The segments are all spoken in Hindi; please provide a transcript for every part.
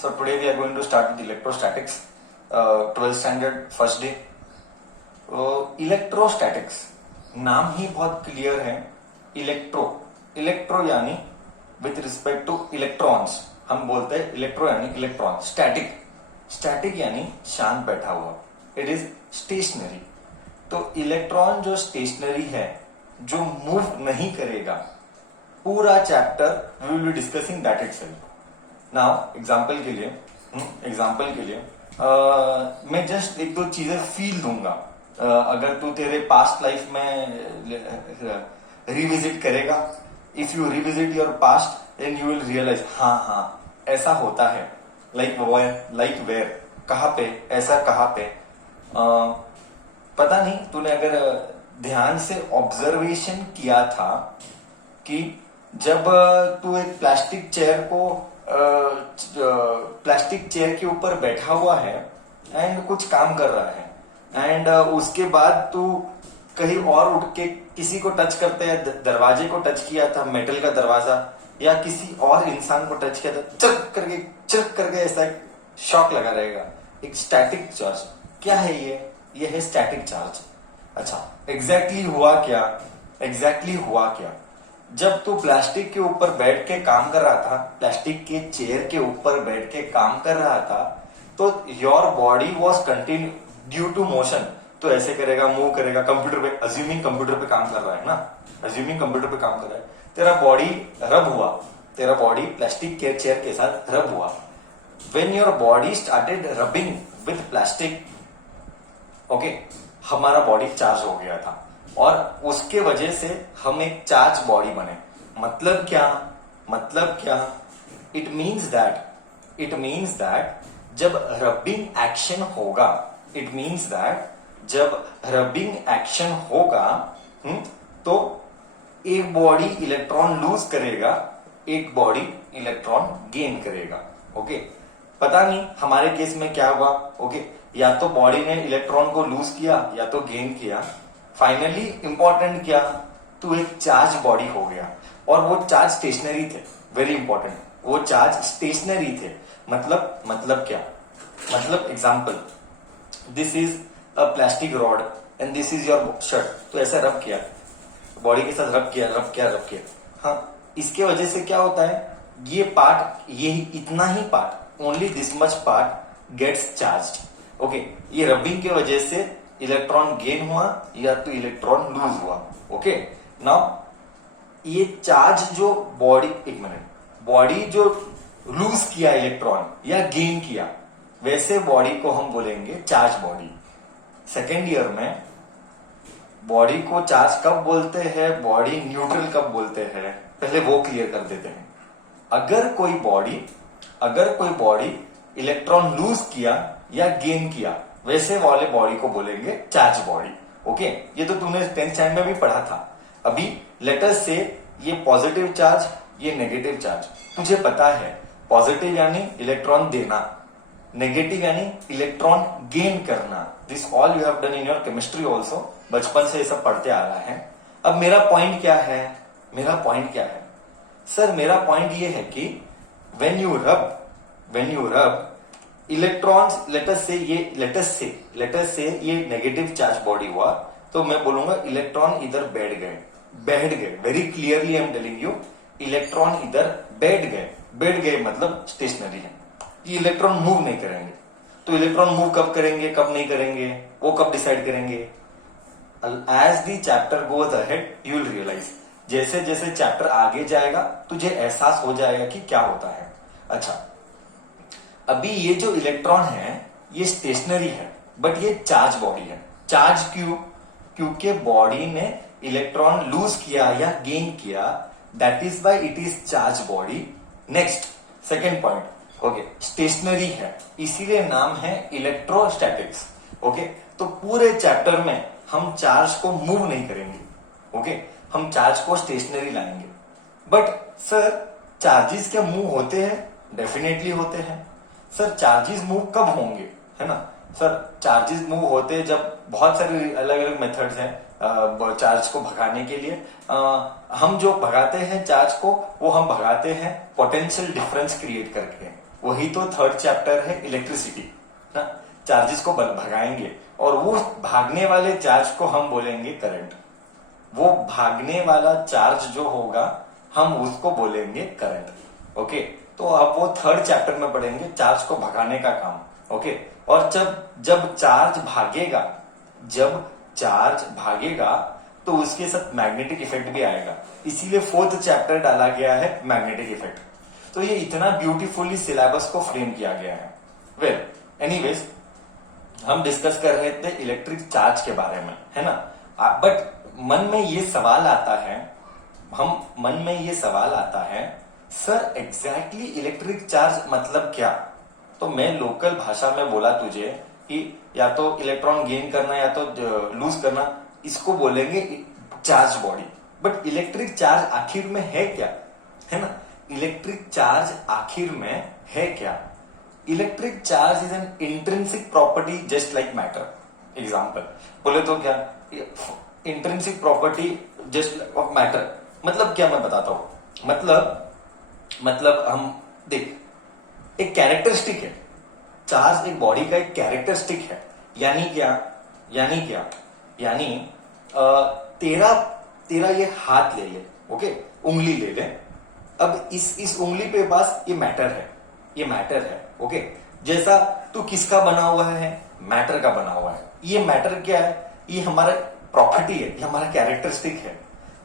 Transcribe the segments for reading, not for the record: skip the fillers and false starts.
So today we are going to start with electrostatics, 12th standard first day. Electrostatics नाम ही बहुत क्लियर है. इलेक्ट्रो यानी विथ रिस्पेक्ट टू इलेक्ट्रॉन्स, हम बोलते हैं इलेक्ट्रो यानी इलेक्ट्रॉन. स्टैटिक यानी शांत बैठा हुआ. It is stationary. तो इलेक्ट्रॉन जो स्टेशनरी है, जो मूव नहीं करेगा, पूरा chapter we will be discussing that itself. Now example के लिए मैं जस्ट एक दो चीजें फील दूंगा. अगर तू तेरे पास्ट लाइफ में रिविजिट करेगा, if you revisit your past then you will realise हाँ ऐसा होता है. लाइक वेयर, कहाँ पे, ऐसा कहाँ पे, पता नहीं. तूने अगर ध्यान से ऑब्जर्वेशन किया था कि जब तू एक प्लास्टिक चेयर के ऊपर बैठा हुआ है एंड कुछ काम कर रहा है, एंड उसके बाद तू कहीं और उठ के किसी को टच करते हैं, दरवाजे को टच किया था, मेटल का दरवाजा, या किसी और इंसान को टच किया था, चक करके ऐसा एक शॉक लगा रहेगा. एक स्टैटिक चार्ज. क्या है ये है स्टैटिक चार्ज. अच्छा, एग्जैक्टली हुआ क्या जब तू प्लास्टिक के ऊपर बैठ के काम कर रहा था, प्लास्टिक के चेयर के ऊपर बैठ के काम कर रहा था, तो your body was continue due to motion. तो ऐसे करेगा, मूव करेगा. कंप्यूटर पे, अज्यूमिंग कंप्यूटर पे काम कर रहा है ना, तेरा बॉडी रब हुआ, तेरा बॉडी प्लास्टिक के चेयर के साथ रब हुआ. When your body started rubbing with plastic, okay, हमारा बॉडी चार्ज हो गया था और उसके वजह से हम एक चार्ज बॉडी बने. मतलब क्या? इट मीन्स दैट जब रबिंग एक्शन होगा, तो एक बॉडी इलेक्ट्रॉन लूज करेगा, एक बॉडी इलेक्ट्रॉन गेन करेगा. ओके, पता नहीं हमारे केस में क्या हुआ. ओके, या तो बॉडी ने इलेक्ट्रॉन को लूज किया या तो गेन किया. फाइनली इंपॉर्टेंट क्या, तू एक चार्ज बॉडी हो गया और वो चार्ज स्टेशनरी थे. वेरी इंपॉर्टेंट, वो चार्ज स्टेशनरी थे. मतलब क्या? मतलब example, this is a plastic rod and this is your shirt. तो ऐसा रब किया, बॉडी के साथ रब किया. हाँ, इसके वजह से क्या होता है, ये पार्ट, ये इतना ही part, only this much part gets charged. Okay, ये रबिंग के वजह से इलेक्ट्रॉन गेन हुआ या तो इलेक्ट्रॉन लूज हुआ. ओके, नाउ ये चार्ज जो बॉडी जो लूज किया इलेक्ट्रॉन या गेन किया, वैसे बॉडी को हम बोलेंगे चार्ज बॉडी. सेकेंड ईयर में बॉडी को चार्ज कब बोलते हैं, बॉडी न्यूट्रल कब बोलते हैं, पहले वो क्लियर कर देते हैं. अगर कोई बॉडी इलेक्ट्रॉन लूज किया या गेन किया, वैसे वाले बॉडी को बोलेंगे चार्ज बॉडी. ओके, ये तो तूने 10th स्टैंडर्ड में भी पढ़ा था. अभी लेटस से ये पॉजिटिव चार्ज, ये नेगेटिव चार्ज. तुझे पता है पॉजिटिव यानी इलेक्ट्रॉन देना, नेगेटिव यानी इलेक्ट्रॉन गेन करना. This all you have done in your chemistry also. बचपन से ये सब पढ़ते आ रहा है. अब मेरा पॉइंट क्या है सर? मेरा पॉइंट ये है कि when you rub electrons, let's say ये नेगेटिव चार्ज बॉडी हुआ, तो मैं बोलूंगा इलेक्ट्रॉन इधर बैठ गए. Very clearly I am telling you, electron इधर बैठ गए मतलब स्टेशनरी है. ये इलेक्ट्रॉन मूव नहीं करेंगे. तो इलेक्ट्रॉन मूव कब करेंगे, कब नहीं करेंगे, वो कब डिसाइड करेंगे? As the chapter goes ahead you will realise. जैसे जैसे चैप्टर आगे जाएगा तुझे एहसास हो जाएगा कि क्या होता है. अच्छा, अभी ये जो इलेक्ट्रॉन है ये स्टेशनरी है, बट ये चार्ज बॉडी है. चार्ज क्यों? क्योंकि बॉडी ने इलेक्ट्रॉन लूज किया या गेन किया, that is by it is charge body. Next, second point, okay, stationary है, इसीलिए नाम है इलेक्ट्रोस्टैटिक्स. ओके, तो पूरे चैप्टर में हम चार्ज को मूव नहीं करेंगे. ओके, हम चार्ज को स्टेशनरी लाएंगे. बट सर, चार्जेस क्या मूव होते हैं? डेफिनेटली होते हैं. सर, चार्जेस मूव कब होंगे, है ना? सर, चार्जेस मूव होते हैं जब बहुत सारे अलग अलग मेथड्स हैं चार्ज को भगाने के लिए. हम जो भगाते हैं चार्ज को, वो हम भगाते हैं पोटेंशियल डिफरेंस क्रिएट करके. वही तो थर्ड चैप्टर है इलेक्ट्रिसिटी ना। चार्जेस को भगाएंगे और वो भागने वाले चार्ज को हम बोलेंगे करंट। वो भागने वाला चार्ज जो होगा हम उसको बोलेंगे करंट। ओके, तो अब वो थर्ड चैप्टर में पढ़ेंगे चार्ज को भगाने का काम। ओके, और जब चार्ज भागेगा, जब चार्ज भागेगा तो उसके साथ मैग्नेटिक इफेक्ट भी आएगा, इसीलिए फोर्थ चैप्टर डाला गया है मैग्नेटिक इफेक्ट। तो ये इतना ब्यूटीफुली सिलेबस को फ्रेम किया गया है। वेल एनीवेज, हम डिस्कस कर रहे थे इलेक्ट्रिक चार्ज के बारे में, है ना। बट मन में ये सवाल आता है सर एग्जैक्टली इलेक्ट्रिक चार्ज मतलब क्या। तो मैं लोकल भाषा में बोला तुझे कि या तो इलेक्ट्रॉन गेन करना या तो लूज करना, इसको बोलेंगे charge body. But electric charge आखिर में है क्या, है ना। इलेक्ट्रिक चार्ज आखिर में है क्या। Electric charge is an intrinsic property just like matter. Example बोले तो क्या, intrinsic property just of matter मतलब क्या, मैं बताता हूं। मतलब हम देख, एक कैरेक्टरिस्टिक है चार्ज, एक बॉडी का एक कैरेक्टरिस्टिक है। यानी क्या, तेरा ये हाथ ले ले, ओके, उंगली ले ले। अब इस उंगली पे पास ये मैटर है, ओके। जैसा तू किसका बना हुआ है, मैटर का बना हुआ है। ये मैटर क्या है, ये हमारा प्रॉपर्टी है, ये हमारा कैरेक्टरिस्टिक है।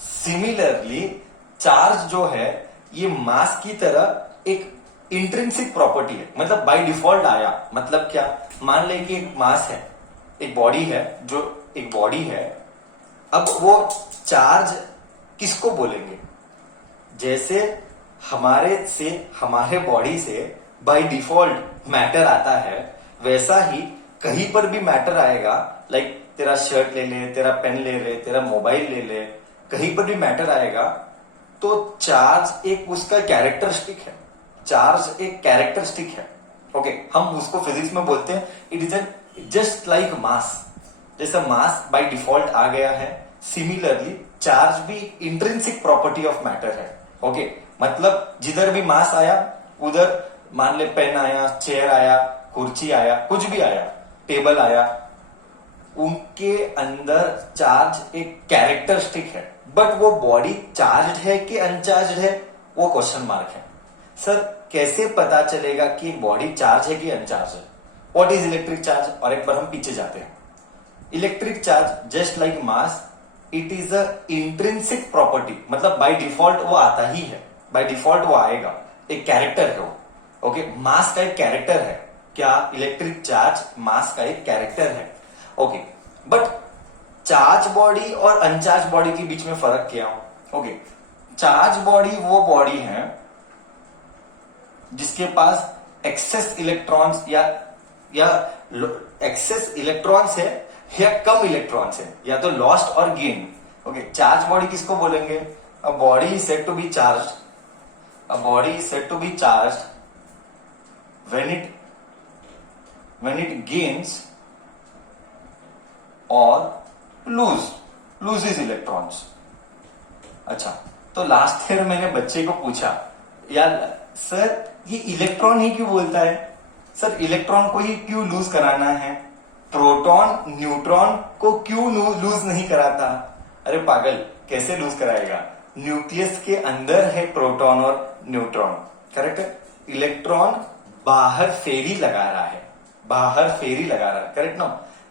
सिमिलरली चार्ज जो है ये मास की तरह एक इंट्रिंसिक प्रॉपर्टी है, मतलब बाय डिफॉल्ट आया। मतलब क्या, मान ले कि एक मास है, एक बॉडी है, अब वो चार्ज किसको बोलेंगे। जैसे हमारे बॉडी से बाय डिफॉल्ट मैटर आता है, वैसा ही कहीं पर भी मैटर आएगा। लाइक तेरा शर्ट ले ले, तेरा पेन ले ले, तेरा मोबाइल ले ले, कहीं पर भी मैटर आएगा तो चार्ज एक उसका कैरेक्टरिस्टिक है। चार्ज एक कैरेक्टरिस्टिक है, ओके। हम उसको फिजिक्स में बोलते हैं it is an just like mass. जैसा मास बाय डिफॉल्ट आ गया है, सिमिलरली चार्ज भी इंट्रिंसिक प्रॉपर्टी ऑफ मैटर है, ओके। मतलब जिधर भी मास आया उधर, मान ले पेन आया, चेयर आया, कुर्सी आया, कुछ भी आया, टेबल आया, उनके अंदर चार्ज एक कैरेक्टरिस्टिक है। बट वो बॉडी चार्ज है कि अनचार्ज है, वो क्वेश्चन मार्क है। सर कैसे पता चलेगा कि बॉडी चार्ज है कि अनचार्ज है। व्हाट इज इलेक्ट्रिक चार्ज, और एक बार हम पीछे जाते हैं। Electric charge just like mass, it is a intrinsic property, मतलब बाय डिफॉल्ट वो आता ही है, बाय डिफॉल्ट वो आएगा, एक कैरेक्टर है वो, ओके। मास का एक कैरेक्टर है क्या, इलेक्ट्रिक चार्ज मास का एक कैरेक्टर है, ओके। बट चार्ज बॉडी और अनचार्ज बॉडी के बीच में फर्क क्या हो, ओके। चार्ज बॉडी वो बॉडी है जिसके पास एक्सेस इलेक्ट्रॉन्स या एक्सेस इलेक्ट्रॉन्स है या कम इलेक्ट्रॉन्स है, या तो लॉस्ट और गेन, ओके। चार्ज बॉडी किसको बोलेंगे, a body is said to be charge, a body is said to be charge when it gains or loses electrons। अच्छा, तो लास्ट ईयर मैंने बच्चे को पूछा, यार सर ये इलेक्ट्रॉन ही क्यों बोलता है, सर इलेक्ट्रॉन को ही क्यों लूज कराना है, प्रोटॉन न्यूट्रॉन को क्यों लूज नहीं कराता। अरे पागल, कैसे लूज कराएगा, न्यूक्लियस के अंदर है प्रोटॉन और न्यूट्रॉन, करेक्ट है। इलेक्ट्रॉन बाहर फेरी लगा रहा है, करेक्ट ना।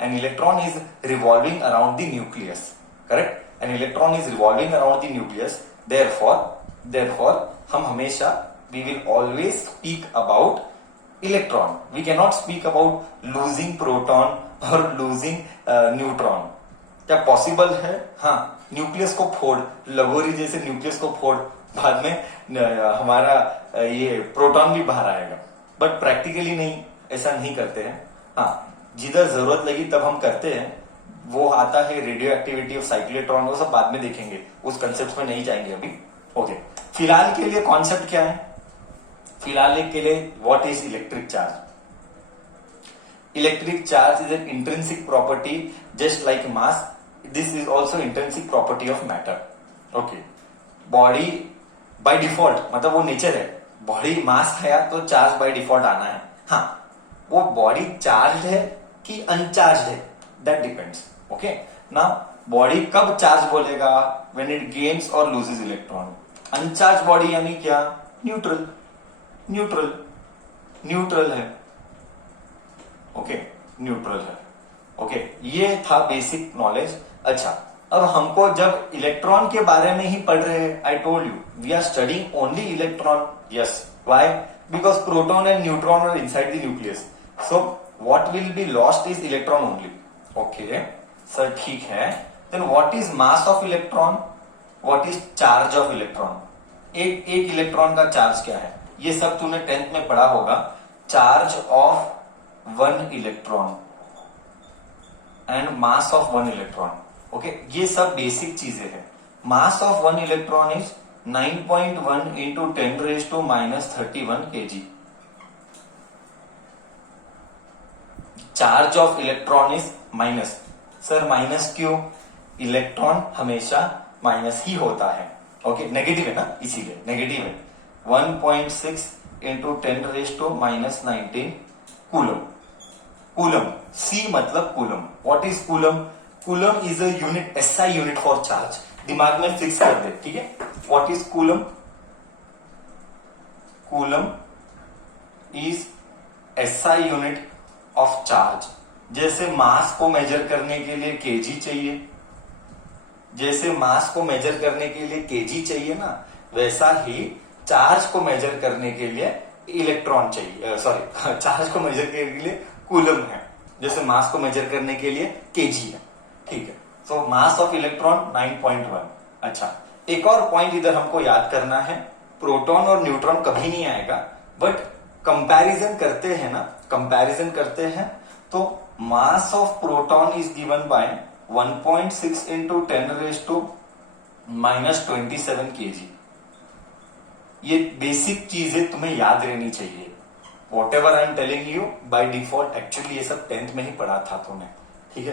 An electron is revolving around the nucleus, correct. An electron is revolving around the nucleus, therefore हम हमेशा we will always speak about electron, we can not speak about losing proton और लूजिंग न्यूट्रॉन। क्या पॉसिबल है, हाँ, न्यूक्लियस को फोड़, लगोरी जैसे न्यूक्लियस को फोड़, बाद में हमारा ये प्रोटॉन भी बाहर आएगा। बट प्रैक्टिकली नहीं, ऐसा नहीं करते हैं। हाँ, जिधर जरूरत लगी तब हम करते हैं, वो आता है रेडियो एक्टिविटी ऑफ साइक्लोट्रॉन, वो सब बाद में देखेंगे, उस कंसेप्ट में नहीं जाएंगे अभी, ओके। फिलहाल के लिए कॉन्सेप्ट क्या है, फिलहाल के लिए what is electric charge. Electric charge is an intrinsic property just like mass, this is also intrinsic property of matter, okay. Body by default, मतलब वो नेचर है, बॉडी मास आया तो चार्ज बाय डिफॉल्ट आना है। हाँ, वो बॉडी चार्ज है कि अनचार्ज है, that depends. Okay, now body कब चार्ज बोलेगा? व्हेन इट गेन्स और लूजेस इलेक्ट्रॉन। अनचार्ज बॉडी यानी क्या? न्यूट्रल, न्यूट्रल, न्यूट्रल है। ओके, न्यूट्रल है। ओके, ये था बेसिक नॉलेज। अच्छा, अब हमको जब इलेक्ट्रॉन के बारे में ही पढ़ रहे हैं, I told you we are studying only electron. Yes, why? Because proton and neutron are inside the nucleus, so what will be lost is electron only. Okay sir, ठीक है। Then what is mass of electron? What is charge of electron? एक इलेक्ट्रॉन का चार्ज क्या है? ये सब तूने 10th में पढ़ा होगा। Charge of 1 electron and mass of 1 electron. Okay, ये सब बेसिक चीजें हैं। मास of 1 electron is 9.1 into 10⁻⁻31 kg। Charge of electron is minus. Sir minus क्यों? इलेक्ट्रॉन हमेशा माइनस ही होता है। ओके, नेगेटिव है ना, इसीलिए नेगेटिव है। 1.6 इंटू 10⁻⁻19 कूलम। कूलम, सी मतलब coulomb. What is coulomb? Coulomb is a unit, SI unit for charge. दिमाग में फिक्स कर दे, ठीक है। What is coulomb? Coulomb is SI unit of charge. जैसे मास को मेजर करने के लिए केजी चाहिए, जैसे मास को मेजर करने के लिए केजी चाहिए ना, वैसा ही चार्ज को मेजर करने के लिए इलेक्ट्रॉन चाहिए। सॉरी, चार्ज को मेजर करने के लिए कूलम है, जैसे मास को मेजर करने के लिए केजी है। ठीक है, सो मास ऑफ इलेक्ट्रॉन 9.1। अच्छा, एक और पॉइंट इधर हमको याद करना है। प्रोटॉन और न्यूट्रॉन कभी नहीं आएगा, बट कंपैरिजन करते हैं ना, कंपैरिजन करते हैं तो mass of proton is given by 1.6 into 10⁻⁻27 kg। ये बेसिक चीजें तुम्हें याद रहनी चाहिए। What ever I am telling you by default, actually ये सब 10th में ही पढ़ा था तुमने। ठीक है,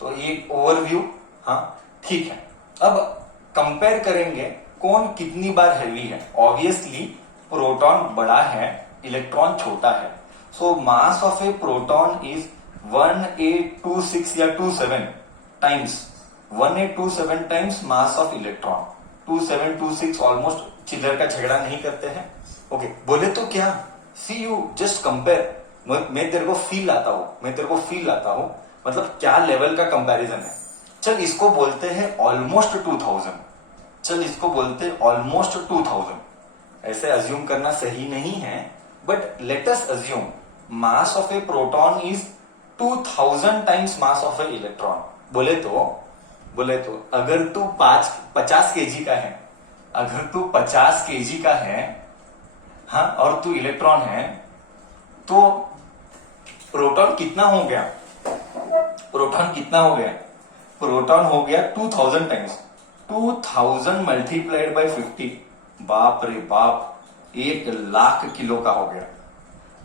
तो ये ओवरव्यू। हाँ ठीक है, अब कंपेयर करेंगे कौन कितनी बार हैवी है। ऑब्वियसली प्रोटॉन बड़ा है, इलेक्ट्रॉन छोटा है। So mass of a proton is 1826 या 27 times 1827 times mass of electron. 2726 almost चिल्लर का झगड़ा नहीं करते हैं। ओके, बोले तो क्या, सी यू जस्ट कंपेयर। मैं तेरे को फील लाता हूं, मतलब क्या लेवल का कंपैरिजन है। चल इसको बोलते हैं ऑलमोस्ट 2000। ऐसे अज्यूम करना सही नहीं है, but let us assume mass of a proton is 2000 times mass of A electron. बोले तो अगर तू 50 केजी का है, अगर तू 50 केजी का है, हाँ, और तू इलेक्ट्रॉन है, तो प्रोटॉन कितना हो गया? प्रोटॉन हो गया 2000 टाइम्स। 2000 मल्टीप्लाइड बाय 50, बाप रे बाप, 1,00,000 किलो का हो गया।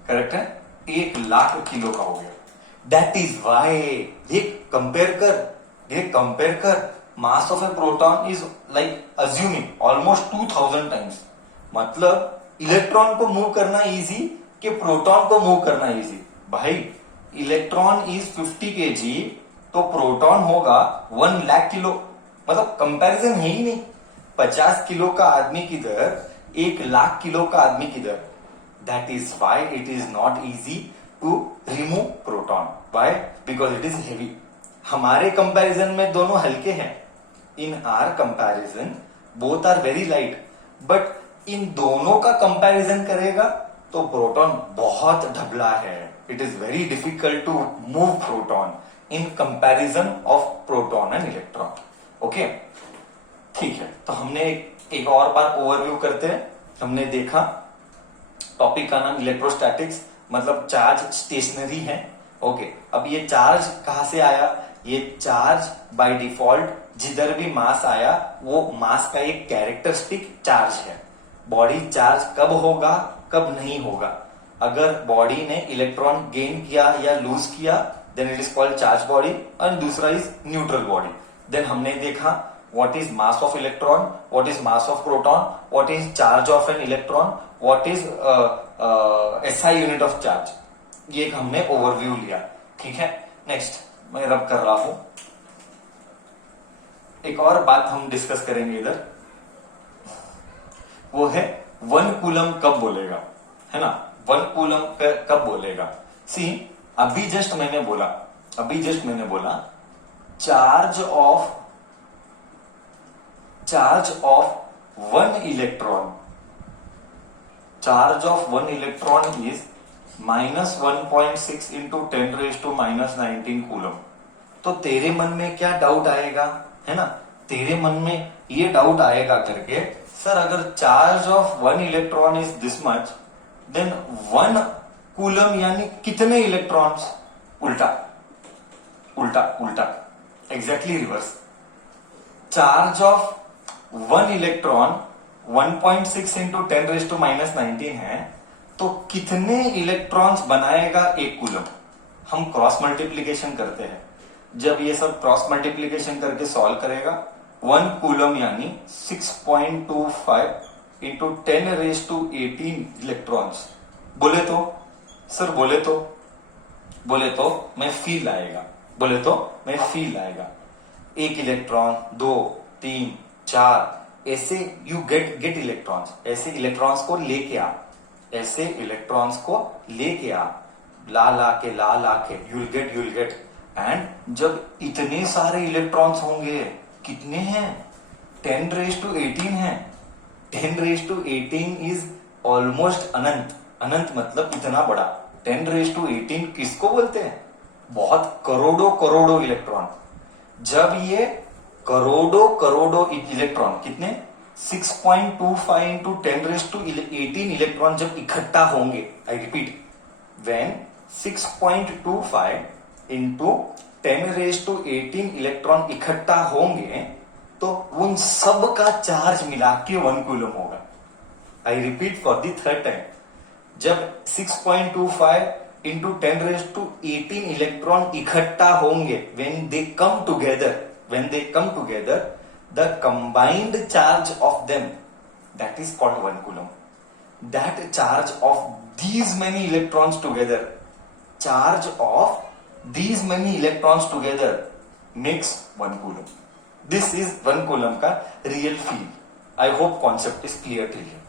करेक्ट है, 1,00,000 किलो का हो गया। दैट इज वाई ये कंपेयर कर मास of a proton is like assuming almost 2000 times. मतलब इलेक्ट्रॉन को मूव करना इजी कि प्रोटॉन को मूव करना इजी? भाई इलेक्ट्रॉन इज 50 kg, तो प्रोटॉन होगा 1,00,000 किलो। मतलब कंपैरिजन है ही नहीं। 50 किलो का आदमी किधर, 1,00,000 किलो का आदमी किधर। That is why it is not easy to remove proton. Why? Because it is heavy. हमारे कंपैरिजन में दोनों हल्के हैं। In our comparison both are very light, but इन दोनों का कंपैरिजन करेगा तो प्रोटॉन बहुत ढबला है। It is very difficult to move proton in comparison of proton and electron. Okay, ठीक है, तो हमने एक और बार ओवरव्यू करते हैं। हमने देखा टॉपिक का नाम इलेक्ट्रोस्टैटिक्स, मतलब चार्ज स्टेशनरी है। ओके, अब ये चार्ज कहां से आया? ये चार्ज बाय डिफॉल्ट जिधर भी मास आया वो मास का एक कैरेक्टरिस्टिक चार्ज है। बॉडी चार्ज कब होगा, कब नहीं होगा? अगर बॉडी ने इलेक्ट्रॉन गेन किया या लूज किया, then it is called charge body, और दूसरा इज न्यूट्रल बॉडी। देन हमने देखा what is mass of electron, what is mass of proton, what is charge of an electron, what is SI unit of charge. ये एक हमने ओवरव्यू लिया, ठीक है। नेक्स्ट मैं रब कर रहा हूं, एक और बात हम डिस्कस करेंगे इधर, वो है 1 कूलम कब बोलेगा, है ना। 1 कूलम कब बोलेगा। सी अभी जस्ट मैंने बोला charge of 1 electron is -1.6 into 10⁻⁻19 coulomb. तो तेरे मन में क्या डाउट आएगा, है ना, तेरे मन में ये डाउट आएगा करके, सर अगर charge of 1 electron is this much, then 1 coulomb यानी कितने इलेक्ट्रॉन्स। उल्टा exactly reverse. Charge of 1 electron 1.6 into 10⁻⁻19 है, तो कितने इलेक्ट्रॉन्स बनाएगा एक कूलम। हम क्रॉस मल्टीप्लीकेशन करते हैं, जब ये सब क्रॉस मल्टीप्लीकेशन करके सॉल्व करेगा, 1 कूलम यानी 6.25 इंटू 10⁻18 इलेक्ट्रॉन्स। बोले तो मैं फील आएगा, 1 इलेक्ट्रॉन 2 3 4 ऐसे यू गेट इलेक्ट्रॉन्स, ऐसे इलेक्ट्रॉन्स को लेके आ, ला के you'll get एंड जब इतने सारे इलेक्ट्रॉन्स होंगे, कितने हैं, 10⁻18 है। 10⁻18 इज ऑलमोस्ट अनंत मतलब इतना बड़ा। 10⁻18 किसको बोलते हैं, बहुत करोड़ों इलेक्ट्रॉन। जब ये करोड़ों इलेक्ट्रॉन, कितने 6.25 इंटू 10⁻18 इलेक्ट्रॉन जब इकट्ठा होंगे, I repeat, when 6.25 into 10⁻18 electron इकट्ठा होंगे, तो उन सब का चार्ज मिला के 1 कूलम होगा। I repeat for the third time, जब 6.25 इंटू 10⁻18 इलेक्ट्रॉन इकट्ठा होंगे, when they come together, the combined charge of them, that is called 1 coulomb. That charge of these many electrons together, makes 1 coulomb. This is 1 coulomb का real feel. I hope concept is clear to you.